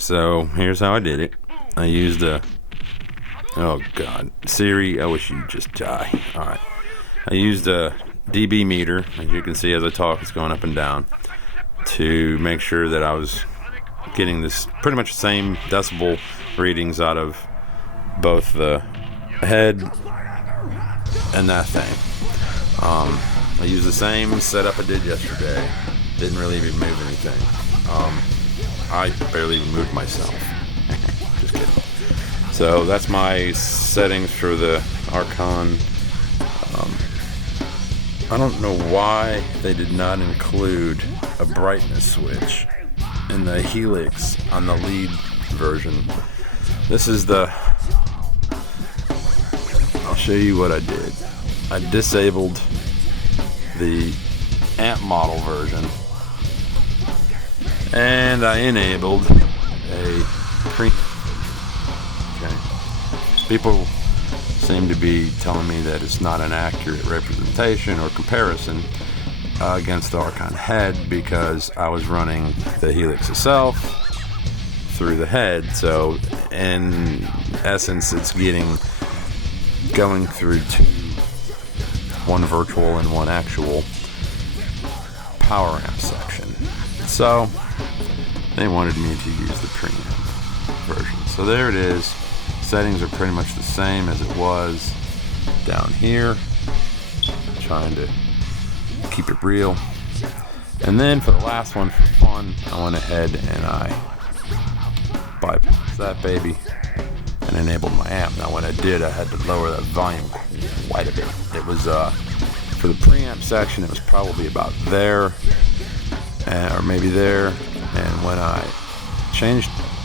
So here's how I did it. I used a, oh god, Siri, I wish you'd just die. Alright, I used a dB meter. As you can see, as I talk, it's going up and down to make sure that I was getting this pretty much the same decibel readings out of both the head and that thing. I used the same setup I did yesterday. Didn't really even move anything. I barely even moved myself. Just kidding. So that's my settings for the Archon. I don't know why they did not include a brightness switch in the Helix on the lead version. This is the, I'll show you what I did. I disabled the amp model version and I enabled a pre. Okay. People seem to be telling me that it's not an accurate representation or comparison against the Archon head because I was running the Helix itself through the head. So in essence, it's going through one virtual and one actual power amp section. So they wanted me to use the preamp version. So there it is. Settings are pretty much the same as it was down here. Trying to keep it real. And then for the last one, for fun, I went ahead and I bypassed that baby and enabled my amp. Now when I did, I had to lower that volume quite a bit. It was for the preamp section, it was probably about there, or maybe there. And when I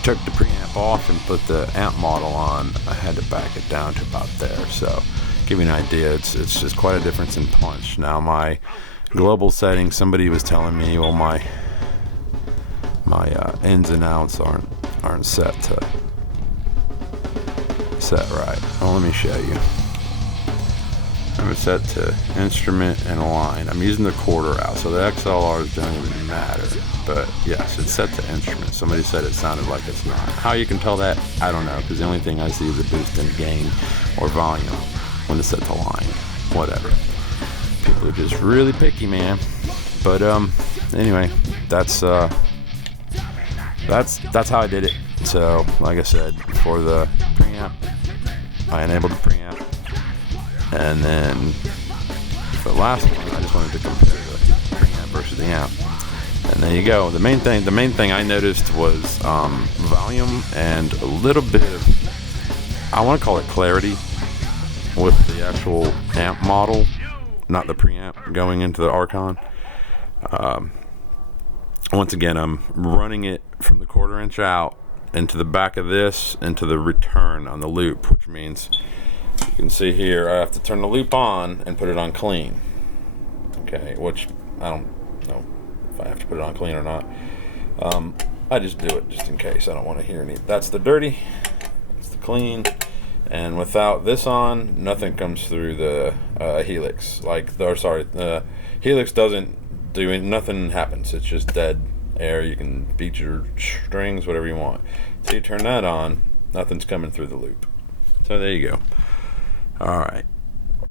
took the preamp off and put the amp model on, I had to back it down to about there. So give you an idea, it's just quite a difference in punch. Now my global settings, somebody was telling me, well, my ins and outs aren't set right. Well, let me show you. I'm set to instrument and line. I'm using the quarter out, so the XLRs don't even matter. But yes, it's set to instrument. Somebody said it sounded like it's not. How you can tell that, I don't know, because the only thing I see is a boost in gain or volume when it's set to line. Whatever. People are just really picky, man. But anyway, that's how I did it. So, like I said, for the preamp, I enabled the preamp. And then for the last one, I just wanted to compare the preamp versus the amp. And there you go. The main thing I noticed was volume and a little bit of, I want to call it clarity with the actual amp model, not the preamp going into the Archon. Once again, I'm running it from the 1/4 inch out into the back of this, into the return on the loop, which means you can see here I have to turn the loop on and put it on clean. Okay, which I don't know if I have to put it on clean or not. I just do it just in case. I don't want to hear any. That's the dirty, that's the clean, and without this on, nothing comes through the Helix. The Helix doesn't do it, nothing happens. It's just dead air. You can beat your strings, whatever you want. So you turn that on, nothing's coming through the loop. So there you go. All right.